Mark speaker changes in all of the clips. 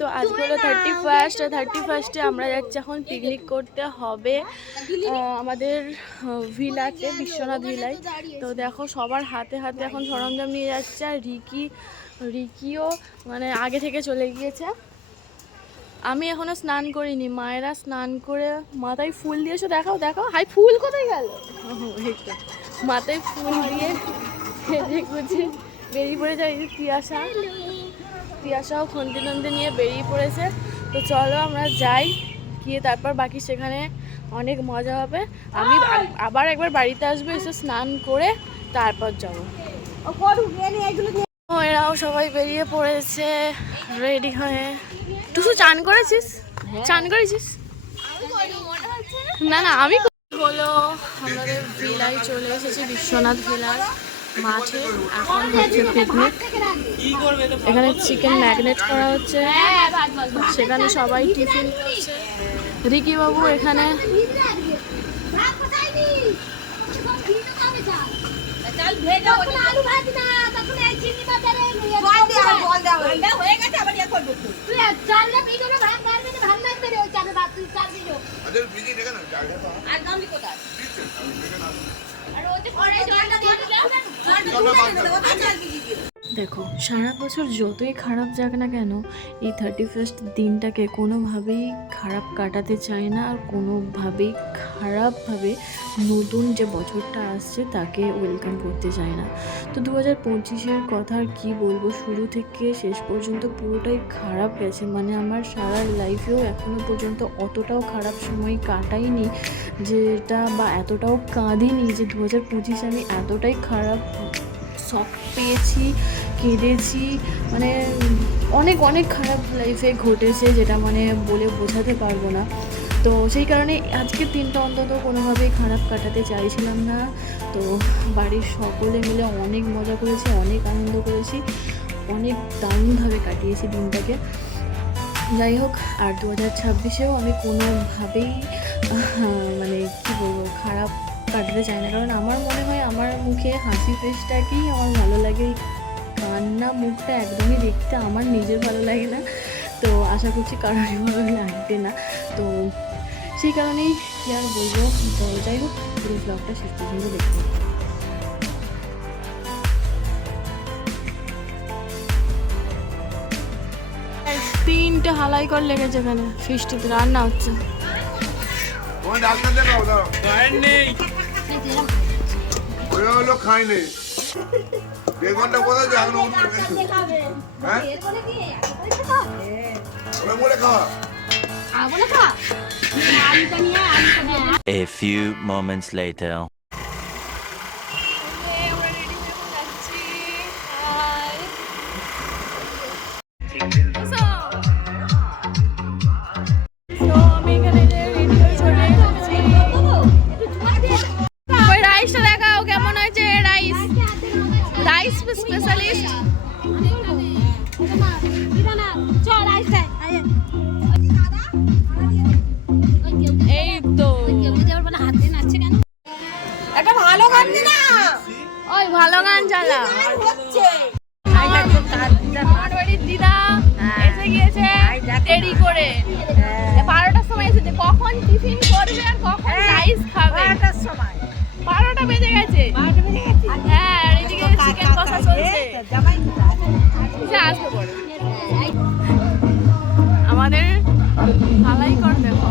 Speaker 1: তো আজকে হলো থার্টি ফার্স্ট থার্টি ফার্স্টে আমরা যাচ্ছি এখন পিকনিক করতে হবে। আমাদের ভিলাতে বিশ্বনাথ ভিলায় তো দেখো সবার হাতে হাতে এখন সরঞ্জাম নিয়ে যাচ্ছে আর রিকি, রিকিও মানে আগে থেকে চলে গিয়েছে। আমি এখনও স্নান করিনি, মায়েরা স্নান করে মাথায় ফুল দিয়েছ দেখাও দেখাও। হাই, ফুল কোথায় গেল? মাথায় ফুল দিয়ে সেজে গুজে বেরিয়ে পড়ে যায় তিয়াশা তিয়াশাও খন্তি নন্দি নিয়ে বেরিয়ে পড়েছে। তো চলো আমরা যাই গিয়ে তারপর বাকি সেখানে অনেক মজা হবে। আমি আবার একবার বাড়িতে আসব এসে স্নান করে তারপর যাব। এরাও সবাই বেরিয়ে পড়েছে রেডি হয়ে। টুসু চান করেছিস? চান করেছিস? না না আমি হলো আমাদের ভিলায় চলে এসেছি বিশ্বনাথ ভিলার। মাঠে এখন হচ্ছে পিকনিক এখানে চিকেন ম্যাগনেট করা হচ্ছে। সেখানে সবাই টিফিন রিকি বাবু এখানে।
Speaker 2: আলু ভাজি না তখন এই চিনি বাজারে নিয়ে হয়ে গেছে, আবার ইয়ে তুই চাললে ভিডিওটা ভাগ মারবি না ভাগ মারবি রে ওই চালে ভাত তুই চাল দিও আর গামলি কোথায় আর ওই যে পরে জলটা দিয়ে দিলে জলটা দিয়ে দিলে চাল ভিজি দিও
Speaker 1: দেখো, সারা বছর যতই খারাপ যাক না কেন, এই থার্টি ফার্স্ট দিনটাকে কোনোভাবেই খারাপ কাটাতে চায় না আর কোনোভাবেই খারাপভাবে নতুন যে বছরটা আসছে তাকে ওয়েলকাম করতে চায় না। তো দু হাজার পঁচিশের কথা আর কী বলব, শুরু থেকে শেষ পর্যন্ত পুরোটাই খারাপ গেছে। মানে আমার সারা লাইফেও এখনও পর্যন্ত অতটাও খারাপ সময় কাটাইনি যেটা বা এতটাও কাঁদিনি যে দু হাজার পঁচিশে আমি এতটাই খারাপ শখ পেয়েছি, কেঁদেছি মানে অনেক অনেক খারাপ লাইফে ঘটেছে যেটা মানে বলে বোঝাতে পারব না। তো সেই কারণে আজকের দিনটা অন্তত কোনোভাবেই খারাপ কাটাতে চাইছিলাম না। তো বাড়ির সকলে মিলে অনেক মজা করেছি, অনেক আনন্দ করেছি, অনেক দারুণভাবে কাটিয়েছি দিনটাকে। যাই হোক, আর দু হাজার ছাব্বিশেও আমি কোনোভাবেই মানে কি বলব, খারাপ কাটাতে চাই না। কারণ আমার মনে হয় আমার মুখে হাসি ফেসটাকেই আমার ভালো লাগে। কান্না মুখটা একদমই দেখতে আমার নিজের ভালো লাগে না। তো আশা করছি কারোরই ভালো লাগবে না। তো সেই কারণেই কি আর বলব? তো যাই হোক পুরো ব্লগটা শেষ পর্যন্ত দেখব তিনটে হালাই কর লেগেছে এখানে। ফিস্টিতে রান্না হচ্ছে।
Speaker 3: ডাক্তার দেখাও দাও ওই হলো খাইনি দেড় ঘণ্টা কোথায় যাও এখনও উঠবে কিছু হ্যাঁ?
Speaker 2: এরপরে কি? এরপরে তো
Speaker 3: ওরা বলে খাওয়া।
Speaker 2: আবো না খা আলুটা নিয়ে আলুটা নিয়ে
Speaker 4: A few moments later.
Speaker 1: ওই
Speaker 2: ভালো গান
Speaker 1: চালা আমার বাড়ির দিদা এসে গিয়েছে দেরি করে। বারোটার সময় এসেছে। কখন টিফিন করবে আর কখন রাইস খাবে?
Speaker 2: সময়।
Speaker 1: বারোটা বেজে গেছে। হ্যাঁ আর এদিকে চিকেন কষা চলছে। আসবে পরে। আমাদের ভালাই কর দেখো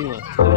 Speaker 2: এখানে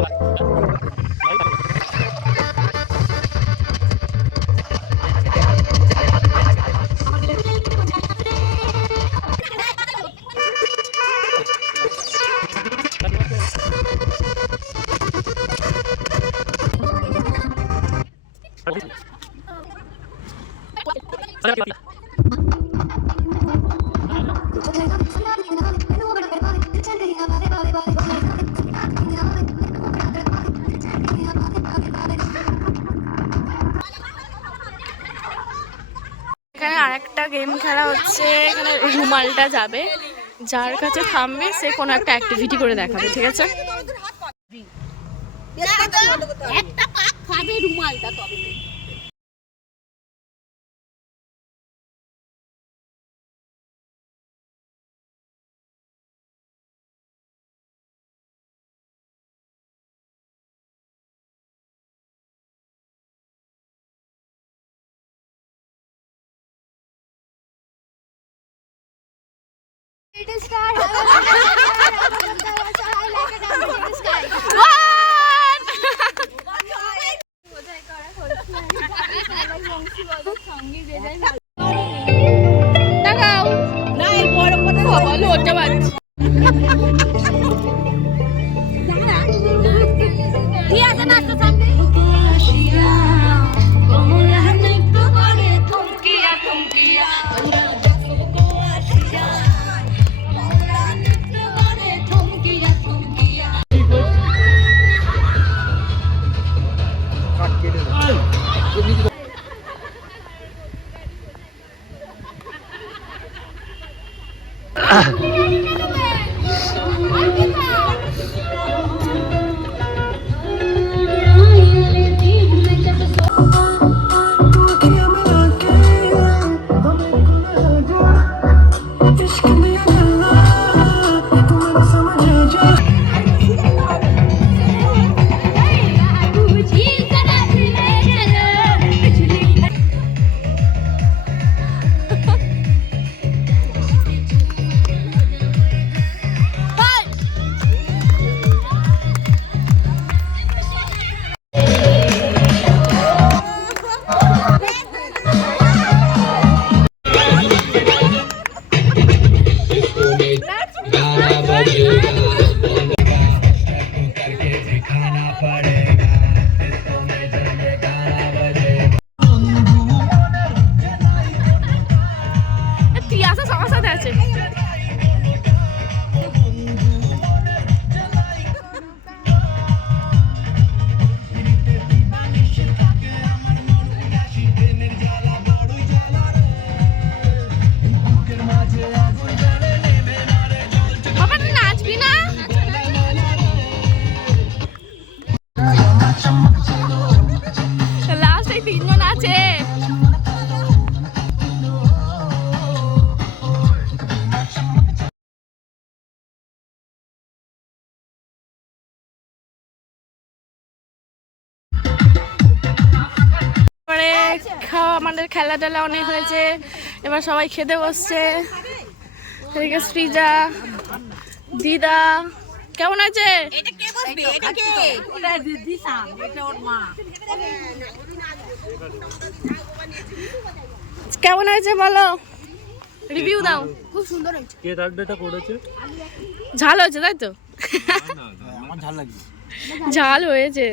Speaker 2: গেম খেলা হচ্ছে, এখানে রুমালটা যাবে। যার কাছে থামবে, সে কোনো একটা অ্যাক্টিভিটি করে দেখাবে, ঠিক আছে?
Speaker 1: একটা পাক খাবে রুমালটা তবে।
Speaker 2: দেখাও
Speaker 1: আছে
Speaker 2: আমাদের খেলা টেলা অনেক হয়েছে। এবার সবাই খেতে বসছে। এদিকে সৃজা দিদা কেমন আছে? কেমন হয়েছে বলো? রিভিউ দাও।
Speaker 1: খুব সুন্দর হয়েছে।
Speaker 5: কে রান্নাটা করেছে
Speaker 2: ঝাল হয়েছে তাই তো?
Speaker 5: আমার ঝাল লাগে
Speaker 2: ঝাল হয়েছে।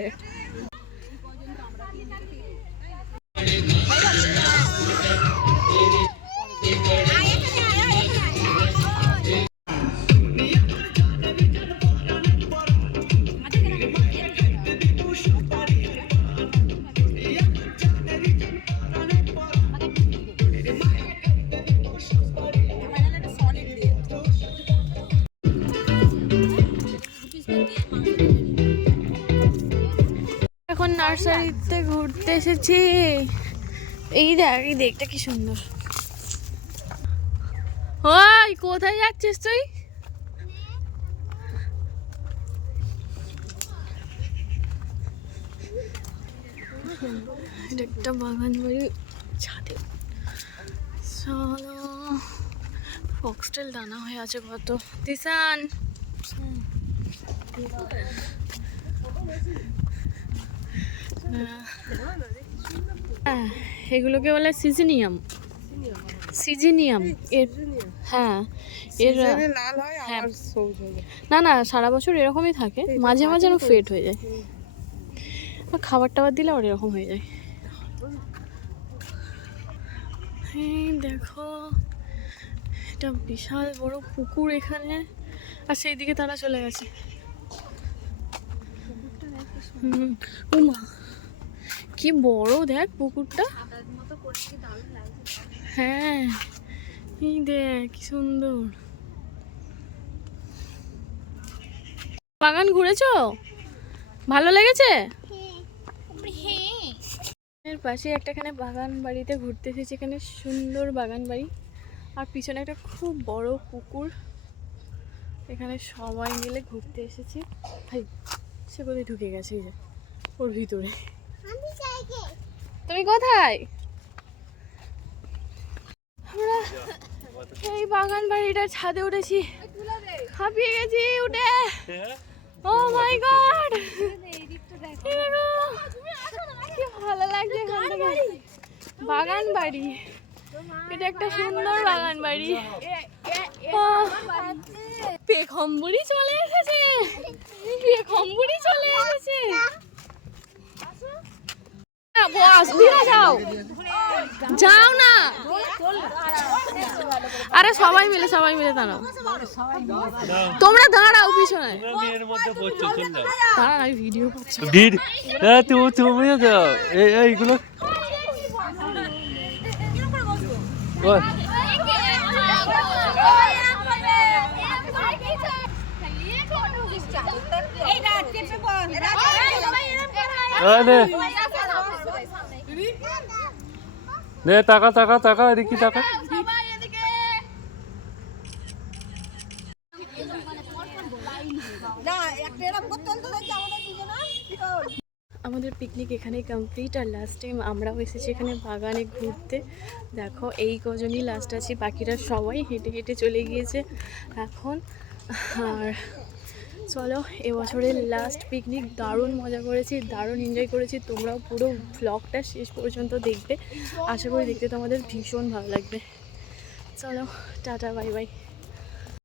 Speaker 2: এখন নার্সারিতে ঘুরতে এসেছি। এই দেখ, এই দেখটা কি সুন্দর। ওই, কোথায় যাচ্ছিস তুই? একটা বাগান বাড়ি ছাদে। চলো ফক্সটেল দানা হয়ে আছে কত দিশান!
Speaker 1: এগুলোকে বলে সিজিনিয়াম। সিজিনিয়াম এর হ্যাঁ এর
Speaker 6: হ্যাঁ।
Speaker 1: না না সারা বছর এরকমই থাকে। মাঝে মাঝে যেন ফেট হয়ে যায়। আর খাবার টাবার দিলে আবার এরকম হয়ে যায়। এই দেখো এটা বিশাল বড় পুকুর এখানে। আর সেই দিকে তারা চলে গেছে। হুম উমা কি বড় দেখ পুকুরটা। হ্যাঁ এই দেখ কি সুন্দর। বাগান ঘুরেছো? ভালো লেগেছে? এর পাশে একটা এখানে বাগান বাড়িতে ঘুরতে এসেছি এখানে সুন্দর বাগান বাড়ি। আর পিছনে একটা খুব বড় পুকুর। এখানে সবাই মিলে ঘুরতে এসেছি। ভাই সে কোথায় ঢুকে গেছে এই যে ওর ভিতরে। তুমি কোথায়? আমরা এই বাগান বাড়িটার ছাদে উঠেছি। হাঁপিয়ে গেছি উঠে। Oh my God! কি ভালো লাগছে বাগান বাড়ি। এটা একটা সুন্দর বাগান বাড়ি। পেখম্বুড়ি চলে এসেছে। পেখম্বুড়ি চলে এসেছে না, বস ফিরে যাও যাও না। আরে সবাই মিলে সবাই মিলে দাঁড়াও। তোমরা দাঁড়াও পিছনে। দাঁড়ান আমি ভিডিও করছি।
Speaker 5: ভিড়। হ্যাঁ তুমি তুমিও যাও। এইগুলো। এই নে টাকা টাকা টাকা এদিকে টাকা
Speaker 1: আমাদের পিকনিক এখানে কমপ্লিট আর লাস্ট টাইম আমরাও এসেছি এখানে বাগানে ঘুরতে। দেখো এই কজনই লাস্ট আছি বাকিরা সবাই হেঁটে হেঁটে চলে গিয়েছে। এখন আর চলো, এবছরের লাস্ট পিকনিক দারুণ মজা করেছি, দারুণ এনজয় করেছি। তোমরাও পুরো ব্লগটা শেষ পর্যন্ত দেখবে। আশা করি দেখতে তোমাদের ভীষণ ভালো লাগবে। চলো, টাটা বাই বাই